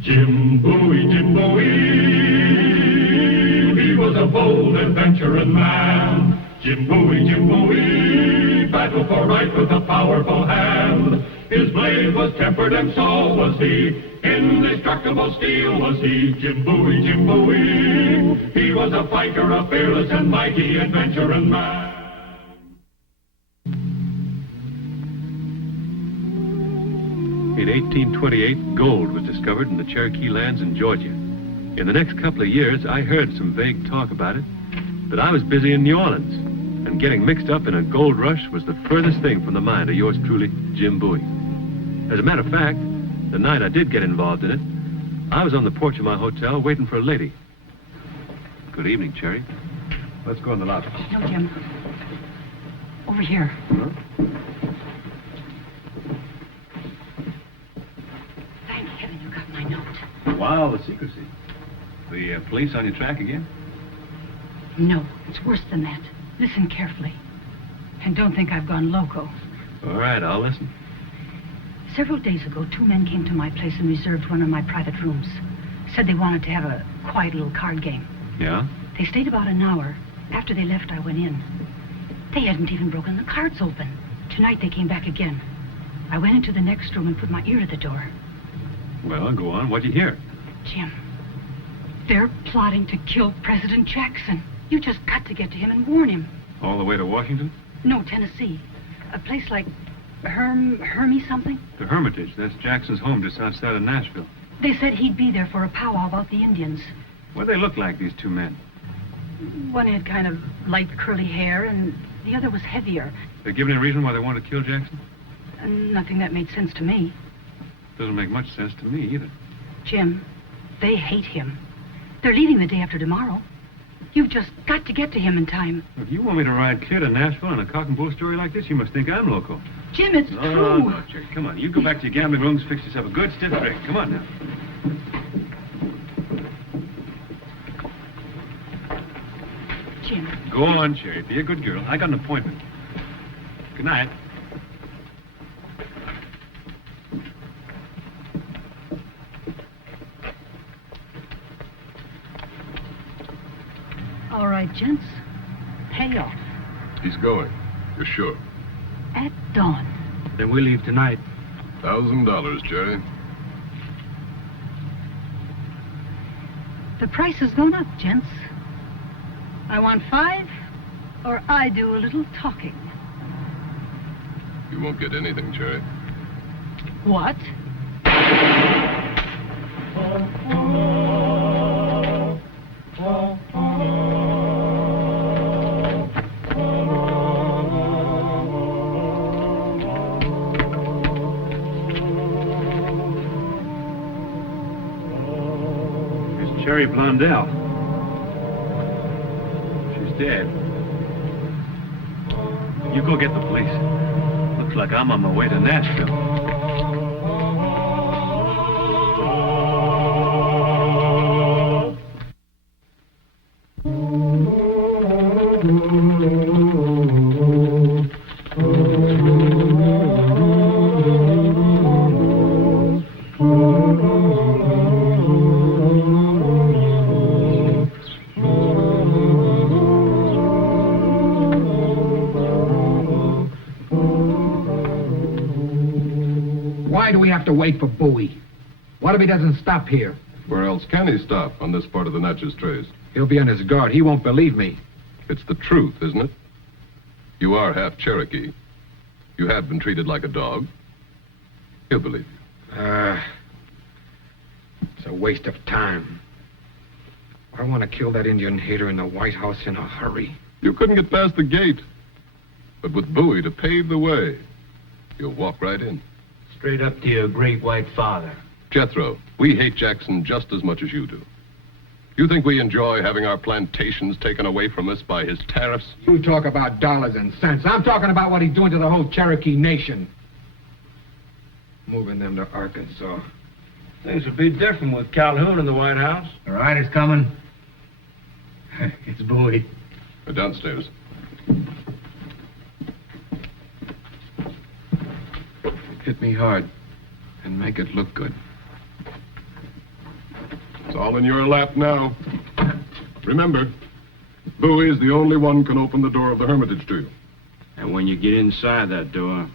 Jim Bowie, he was a bold adventuring man. Jim Bowie, battle for right with a powerful hand. His blade was tempered and so was he. Indestructible steel was he. Jim Bowie, he was a fighter, a fearless and mighty adventuring man. In 1828, gold was discovered in the Cherokee lands in Georgia. In the next couple of years, I heard some vague talk about it, but I was busy in New Orleans, and getting mixed up in a gold rush was the furthest thing from the mind of yours truly, Jim Bowie. As a matter of fact, the night I did get involved in it, I was on the porch of my hotel waiting for a lady. Good evening, Cherry. Let's go in the lobby. No, Jim. Over here. Huh? Thank heaven you got my note. Wow, the secrecy. The police on your track again? No, it's worse than that. Listen carefully. And don't think I've gone loco. All right, I'll listen. Several days ago, 2 men came to my place and reserved one of my private rooms. Said they wanted to have a quiet little card game. Yeah? They stayed about an hour. After they left, I went in. They hadn't even broken the cards open. Tonight, they came back again. I went into the next room and put my ear to the door. Well, go on. What'd you hear? Jim, they're plotting to kill President Jackson. You just got to get to him and warn him. All the way to Washington? No, Tennessee. A place like Hermie something? The Hermitage. That's Jackson's home just outside of Nashville. They said he'd be there for a powwow about the Indians. What do they look like, these 2 men? One had kind of light curly hair, and the other was heavier. They given any reason why they wanted to kill Jackson? Nothing that made sense to me. Doesn't make much sense to me, either. Jim, they hate him. They're leaving the day after tomorrow. You've just got to get to him in time. If you want me to ride clear to Nashville on a cock and bull story like this, you must think I'm loco. Jim, it's No, true. no, Jerry. Come on. You go back to your gambling rooms, fix yourself a good stiff drink. Come on now. Jim. Go on, Cherry. Be a good girl. I got an appointment. Good night. All right, gents. Payoff. He's going. You're sure? At dawn. Then we'll leave tonight. $1,000, Jerry. The price has gone up, gents. I want 5, or I do a little talking. You won't get anything, Jerry. What? It's Cherry Blondell. She's dead. You go get the police. Looks like I'm on my way to Nashville. Why do we have to wait for Bowie? What if he doesn't stop here? Where else can he stop on this part of the Natchez Trace? He'll be on his guard. He won't believe me. It's the truth, isn't it? You are half Cherokee. You have been treated like a dog. He'll believe you. It's a waste of time. I want to kill that Indian hater in the White House in a hurry. You couldn't get past the gate. But with Bowie to pave the way, you'll walk right in. Straight up to your great white father. Jethro, we hate Jackson just as much as you do. You think we enjoy having our plantations taken away from us by his tariffs? You talk about dollars and cents. I'm talking about what he's doing to the whole Cherokee nation. Moving them to Arkansas. Things would be different with Calhoun in the White House. The rider's coming. It's Bowie. Downstairs. Hit me hard and make it look good. all in your lap now. Remember, Bowie is the only one can open the door of the Hermitage to you. And when you get inside that door...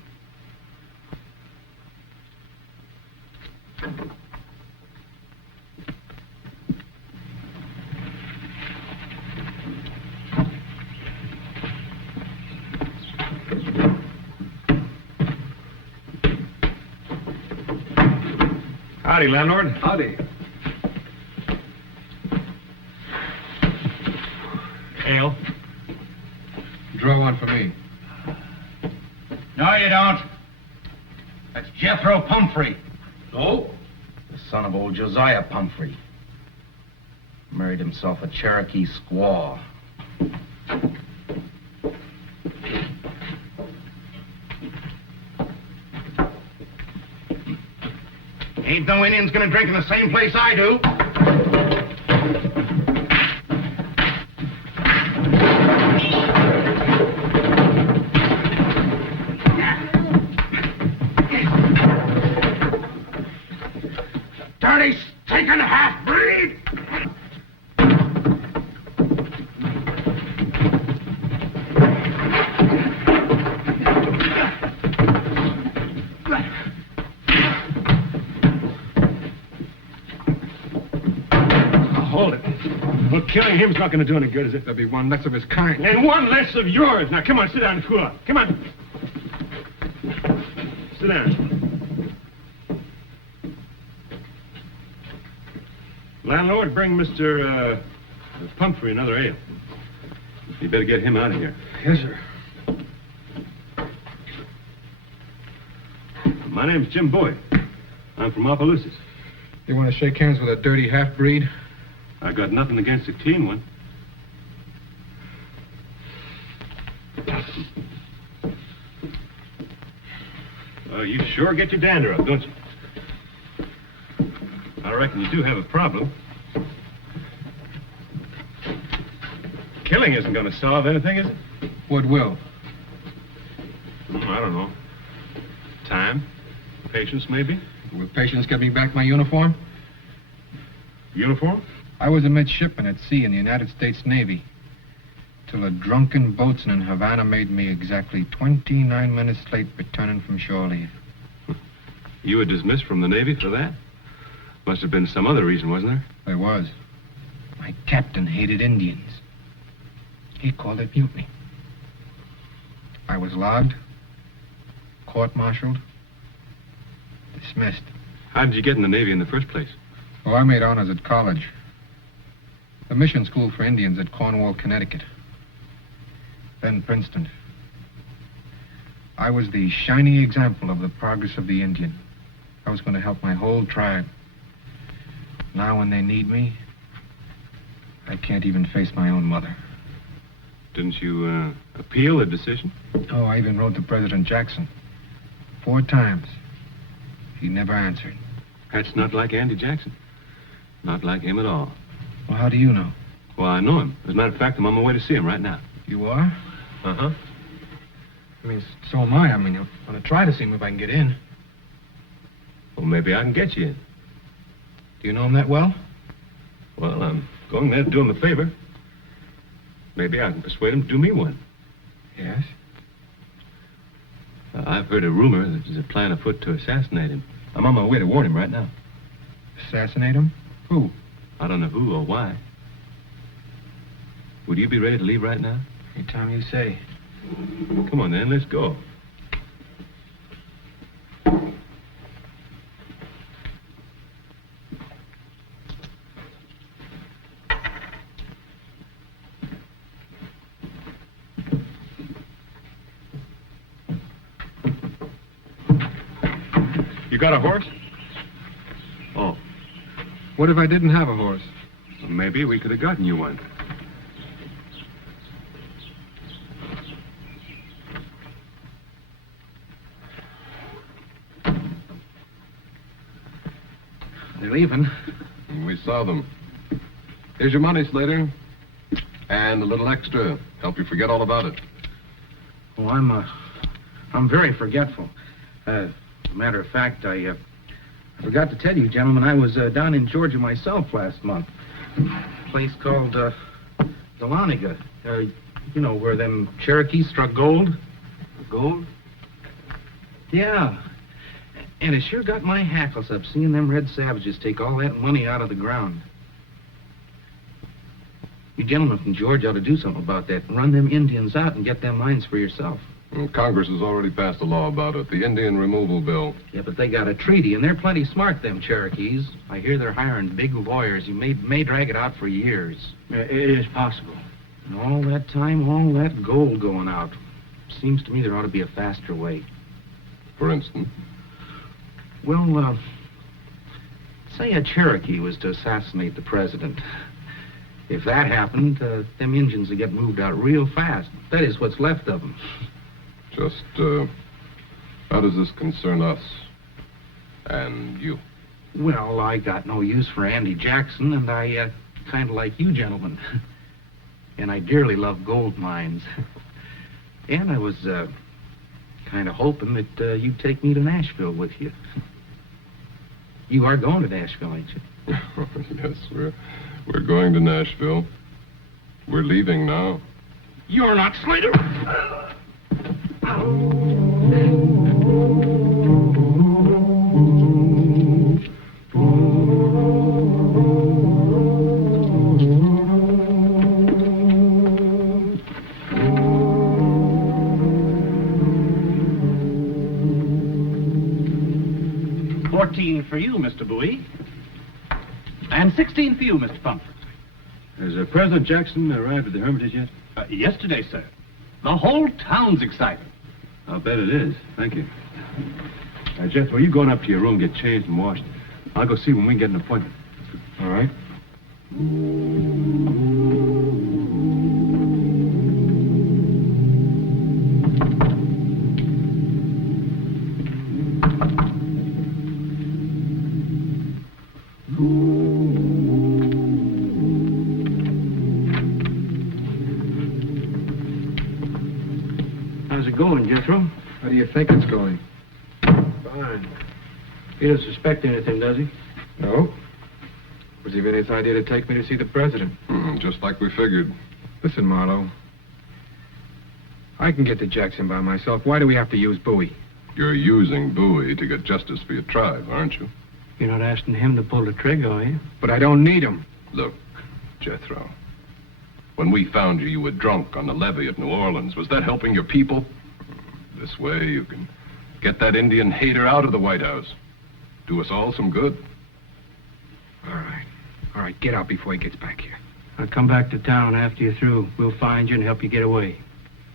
Howdy, landlord. Howdy. Ale. Draw one for me. No, you don't. That's Jethro Pumphrey. Oh? The son of old Josiah Pumphrey. Married himself a Cherokee squaw. Ain't no Indians gonna drink in the same place I do. Dirty, stinking half-breed! Hold it. Well, killing him's not going to do any good, is it? There'll be one less of his kind. And one less of yours. Now, come on, sit down and cool off. Come on. Sit down. Landlord, bring Mr. Pumphrey another ale. You better get him out of here. Yes, sir. My name's Jim Bowie. I'm from Opelousas. You want to shake hands with a dirty half-breed? I got nothing against a clean one. You sure get your dander up, don't you? I reckon you do have a problem. Killing isn't going to solve anything, is it? What will? I don't know. Time? Patience, maybe? Will patience get me back my uniform? Uniform? I was a midshipman at sea in the United States Navy. Till a drunken boatswain in Havana made me exactly 29 minutes late returning from shore leave. You were dismissed from the Navy for that? Must have been some other reason, wasn't there? There was. My captain hated Indians. He called it mutiny. I was logged, court-martialed, dismissed. How did you get in the Navy in the first place? Oh, I made honors at college. The mission school for Indians at Cornwall, Connecticut. Then Princeton. I was the shining example of the progress of the Indian. I was going to help my whole tribe. Now when they need me, I can't even face my own mother. Didn't you appeal the decision? Oh, I even wrote to President Jackson 4 times. He never answered. That's not like Andy Jackson. Not like him at all. Well, how do you know? Well, I know him. As a matter of fact, I'm on my way to see him right now. You are? Uh-huh. I mean, so am I. I mean, I'm going to try to see him if I can get in. Well, maybe I can get you in. Do you know him that well? Well, I'm going there to do him a favor. Maybe I can persuade him to do me one. Yes? I've heard a rumor that there's a plan afoot to assassinate him. I'm on my way to warn him right now. Assassinate him? Who? I don't know who or why. Would you be ready to leave right now? Anytime you say. Come on, then. Let's go. You got a horse? Oh. What if I didn't have a horse? Well, maybe we could have gotten you one. They're leaving. We saw them. Here's your money, Slater. And a little extra. Help you forget all about it. Oh, I'm very forgetful. Matter of fact, I Forgot to tell you, gentlemen, I was down in Georgia myself last month. A place called Dahlonega. You know, where them Cherokees struck gold. Gold? Yeah. And it sure got my hackles up seeing them red savages take all that money out of the ground. You gentlemen from Georgia ought to do something about that and run them Indians out and get them mines for yourself. Congress has already passed a law about it, the Indian Removal Bill. Yeah, but they got a treaty, and they're plenty smart, them Cherokees. I hear they're hiring big lawyers who may drag it out for years. It is possible. And all that time, all that gold going out. Seems to me there ought to be a faster way. For instance? Well, say a Cherokee was to assassinate the president. If that happened, them Indians would get moved out real fast. That is what's left of them. Just, how does this concern us and you? Well, I got no use for Andy Jackson, and I kind of like you gentlemen. And I dearly love gold mines. And I was kind of hoping that you'd take me to Nashville with you. You are going to Nashville, ain't you? Yes, we're going to Nashville. We're leaving now. You're not Slater! For you, Mr. Bowie. And 16 for you, Mr. Pumphrey. Has President Jackson arrived at the Hermitage yet? Yesterday, sir. The whole town's excited. I'll bet it is. Thank you. Jethro, you going up to your room, get changed and washed. I'll go see when we can get an appointment. All right. How's it going, Jethro? How do you think it's going? Fine. He doesn't suspect anything, does he? No. Was even his idea to take me to see the president. Just like we figured. Listen, Marlowe. I can get to Jackson by myself. Why do we have to use Bowie? You're using Bowie to get justice for your tribe, aren't you? You're not asking him to pull the trigger, are you? But I don't need him. Look, Jethro. When we found you, you were drunk on the levee at New Orleans. Was that helping your people? This way, you can get that Indian hater out of the White House. Do us all some good. All right. All right, get out before he gets back here. I'll come back to town after you're through. We'll find you and help you get away.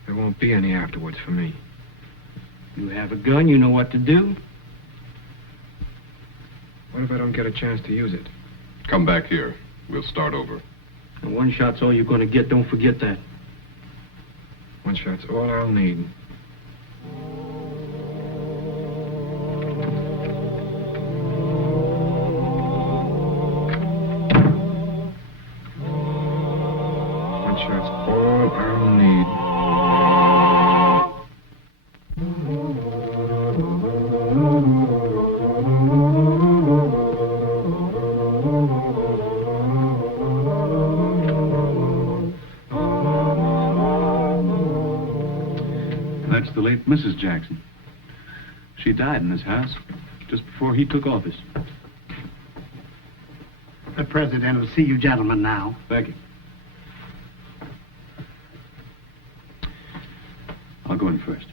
There won't be any afterwards for me. You have a gun, you know what to do. What if I don't get a chance to use it? Come back here. We'll start over. And one shot's all you're going to get. Don't forget that. One shot's all I'll need. One shot's all I'll need. That's the late Mrs. Jackson. She died in this house just before he took office. The president will see you gentlemen now. Thank you. I'll go in first.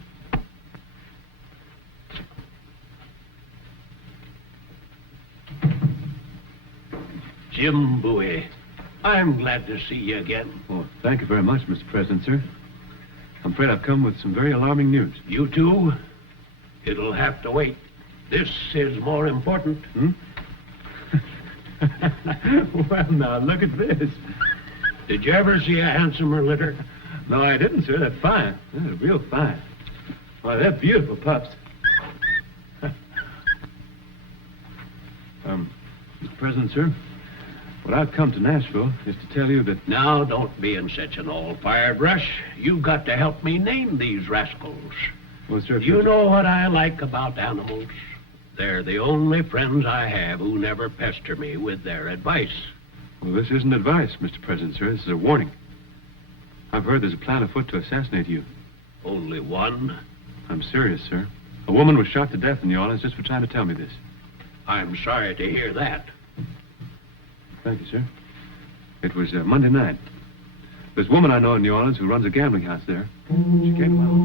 Jim Bowie, I'm glad to see you again. Oh, thank you very much, Mr. President, sir. I'm afraid I've come with some very alarming news. You too? It'll have to wait. This is more important. Well, now, look at this. Did you ever see a handsomer litter? No, I didn't, sir. They're fine. They're real fine. Why, they're beautiful pups. Mr. President, sir, what I've come to Nashville is to tell you that... Now, don't be in such an all-fired rush. You've got to help me name these rascals. Well, sir, You know what I like about animals. They're the only friends I have who never pester me with their advice. Well, this isn't advice, Mr. President, sir. This is a warning. I've heard there's a plan afoot to assassinate you. Only one? I'm serious, sir. A woman was shot to death in New Orleans just for trying to tell me this. I'm sorry to hear that. Thank you, sir. It was Monday night. There's a woman I know in New Orleans who runs a gambling house there. She came out.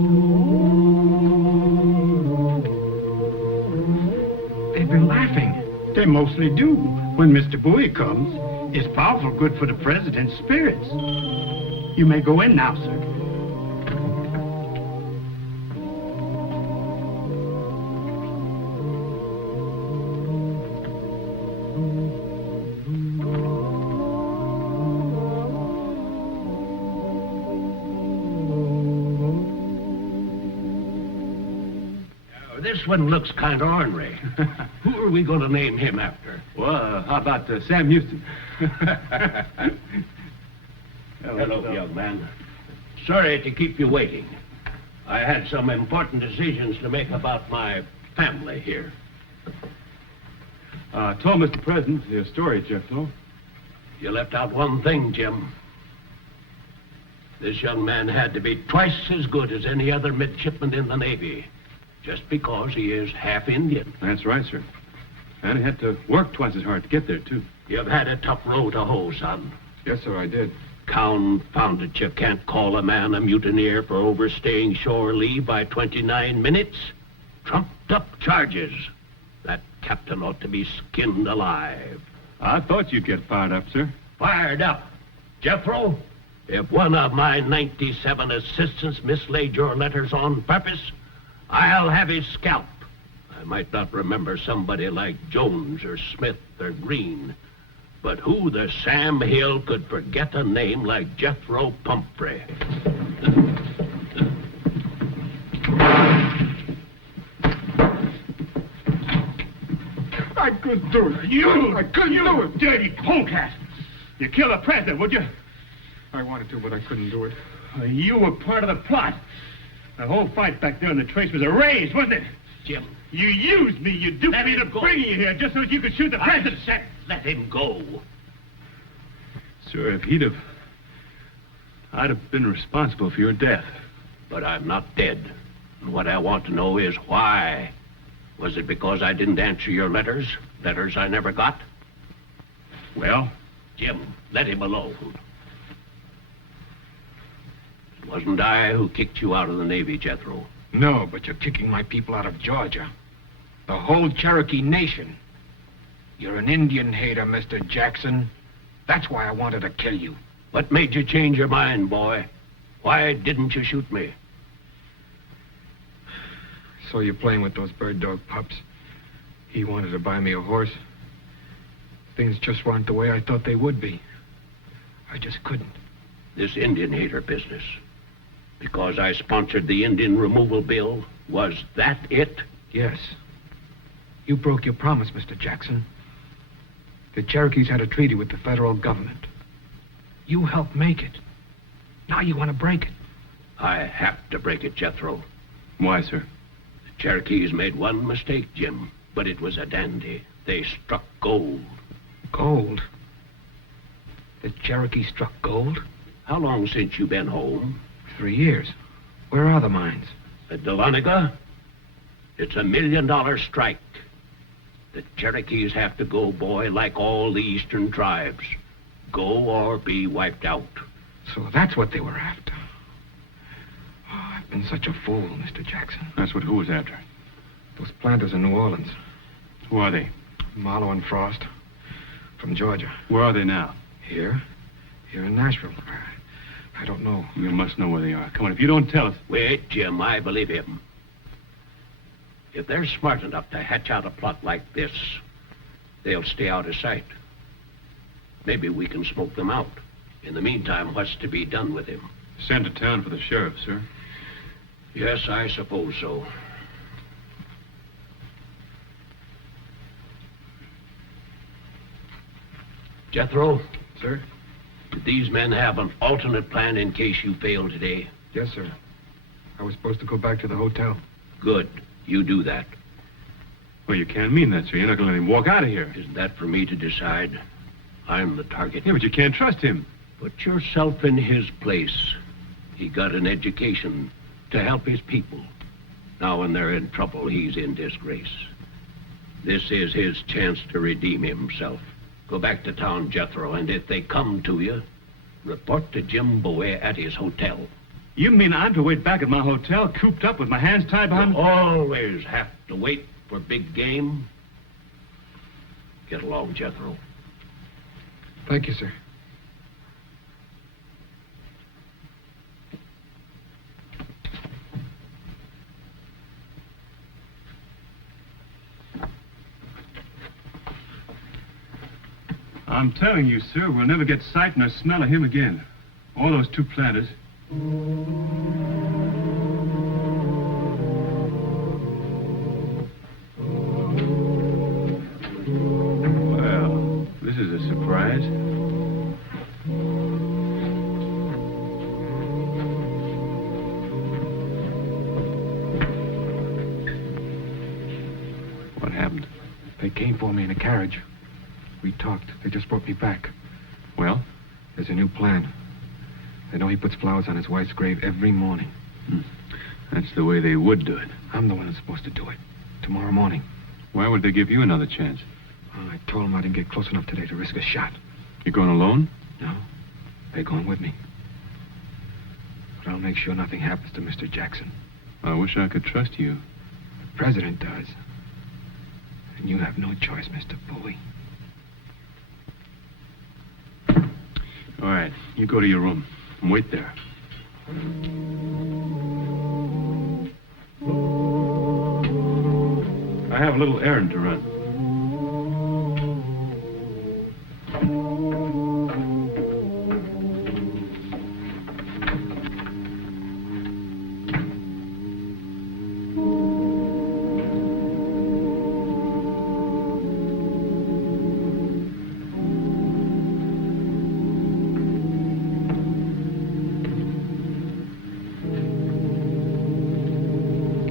They've been laughing. They mostly do. When Mr. Bowie comes, it's powerful good for the president's spirits. You may go in now, sir. This one looks kind of ornery. Who are we going to name him after? Well, how about Sam Houston? Hello, young man. Sorry to keep you waiting. I had some important decisions to make about my family here. Told Mr. President your story, Jethro. You left out one thing, Jim. This young man had to be twice as good as any other midshipman in the Navy, just because he is half Indian. That's right, sir. And he had to work twice as hard to get there, too. You've had a tough row to hoe, son. Yes, sir, I did. Confound it, you can't call a man a mutineer for overstaying shore leave by 29 minutes. Trumped up charges. That captain ought to be skinned alive. I thought you'd get fired up, sir. Fired up? Jethro, if one of my 97 assistants mislaid your letters on purpose, I'll have his scalp. I might not remember somebody like Jones or Smith or Green, but who the Sam Hill could forget a name like Jethro Pumphrey? I couldn't do it. I couldn't do it. Dirty polecat. You kill the president, would you? I wanted to, but I couldn't do it. You were part of the plot. The whole fight back there in the trace was a raise, wasn't it? Jim. You used me. You duped me to bring you here just so you could shoot the president. I said let him go. Sir, if I'd have been responsible for your death. But I'm not dead. And what I want to know is why. Was it because I didn't answer your letters? Letters I never got? Well? Jim, let him alone. It wasn't I who kicked you out of the Navy, Jethro. No, but you're kicking my people out of Georgia. The whole Cherokee nation. You're an Indian hater, Mr. Jackson. That's why I wanted to kill you. What made you change your mind, boy? Why didn't you shoot me? Saw you playing with those bird dog pups. He wanted to buy me a horse. Things just weren't the way I thought they would be. I just couldn't. This Indian hater business. Because I sponsored the Indian removal bill, was that it? Yes. You broke your promise, Mr. Jackson. The Cherokees had a treaty with the federal government. You helped make it. Now you want to break it. I have to break it, Jethro. Why, sir? The Cherokees made one mistake, Jim, but it was a dandy. They struck gold. Gold? The Cherokee struck gold? How long since you been home? 3 years. Where are the mines? At Dahlonega? It's $1 million strike. The Cherokees have to go, boy, like all the eastern tribes. Go or be wiped out. So that's what they were after. Oh, I've been such a fool, Mr. Jackson. That's what who was after? Those planters in New Orleans. Who are they? Marlowe and Frost. From Georgia. Where are they now? Here in Nashville. I don't know. You must know where they are. Come on, if you don't tell us... Wait, Jim, I believe him. If they're smart enough to hatch out a plot like this, they'll stay out of sight. Maybe we can smoke them out. In the meantime, what's to be done with him? Send to town for the sheriff, sir. Yes, I suppose so. Jethro? Sir? Did these men have an alternate plan in case you fail today? Yes, sir. I was supposed to go back to the hotel. Good. You do that. Well, you can't mean that, sir. You're not going to let him walk out of here. Isn't that for me to decide? I'm the target. Yeah, but you can't trust him. Put yourself in his place. He got an education to help his people. Now when they're in trouble, he's in disgrace. This is his chance to redeem himself. Go back to town, Jethro, and if they come to you, report to Jim Bowie at his hotel. You mean I'm to wait back at my hotel, cooped up with my hands tied behind You me? always have to wait for big game. Get along, Jethro. Thank you, sir. I'm telling you, sir, we'll never get sight nor smell of him again. All those two planters. Well, this is a surprise. What happened? They came for me in a carriage. We talked. They just brought me back. Well? There's a new plan. They know he puts flowers on his wife's grave every morning. That's the way they would do it. I'm the one who's supposed to do it. Tomorrow morning. Why would they give you another chance? I told them I didn't get close enough today to risk a shot. You going alone? No. They're going with me. But I'll make sure nothing happens to Mr. Jackson. I wish I could trust you. The president does. And you have no choice, Mr. Bowie. All right, you go to your room and wait there. I have a little errand to run.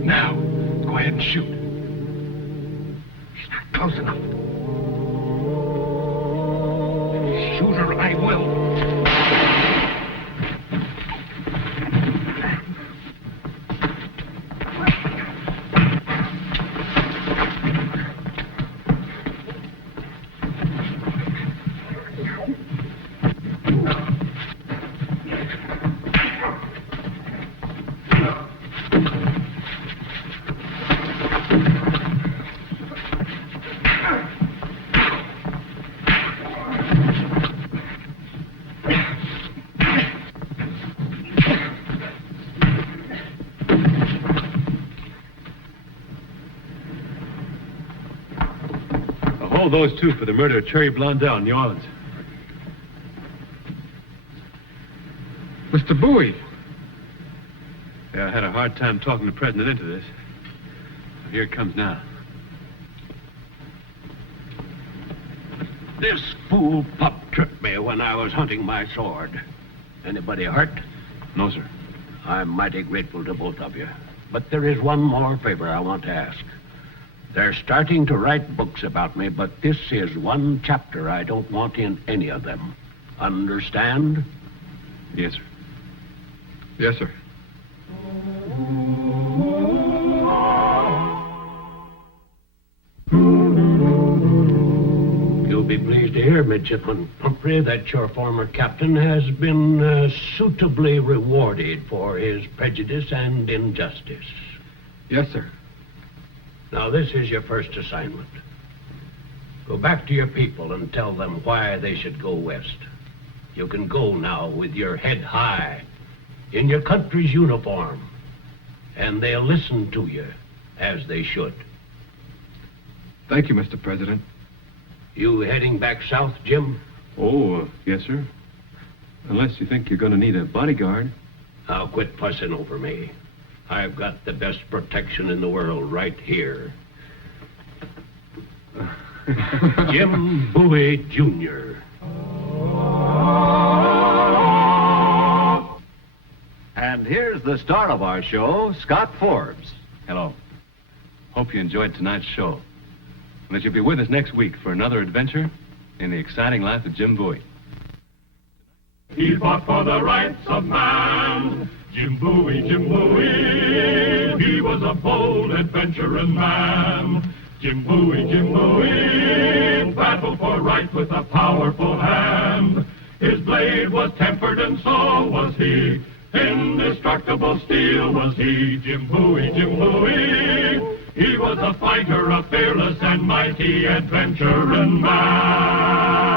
Now, go ahead and shoot. She's not close enough. Shoot her, I will. Hold those two for the murder of Cherry Blondell in New Orleans. Mr. Bowie. Yeah, I had a hard time talking the president into this. Here it comes now. This fool pup tripped me when I was hunting my sword. Anybody hurt? No, sir. I'm mighty grateful to both of you. But there is one more favor I want to ask. They're starting to write books about me, but this is one chapter I don't want in any of them. Understand? Yes, sir. Yes, sir. You'll be pleased to hear, Midshipman Pumphrey, that your former captain has been suitably rewarded for his prejudice and injustice. Yes, sir. Now, this is your first assignment. Go back to your people and tell them why they should go west. You can go now with your head high, in your country's uniform, and they'll listen to you, as they should. Thank you, Mr. President. You heading back south, Jim? Oh, yes, sir. Unless you think you're going to need a bodyguard. Now, quit fussing over me. I've got the best protection in the world right here. Jim Bowie, Jr. And here's the star of our show, Scott Forbes. Hello. Hope you enjoyed tonight's show. and that you'll be with us next week for another adventure in the exciting life of Jim Bowie. He fought for the rights of man. Jim Bowie, Jim Bowie, he was a bold adventuring man. Jim Bowie, battled for right with a powerful hand. His blade was tempered and so was he. Indestructible steel was he. Jim Bowie, he was a fighter, a fearless and mighty adventuring man.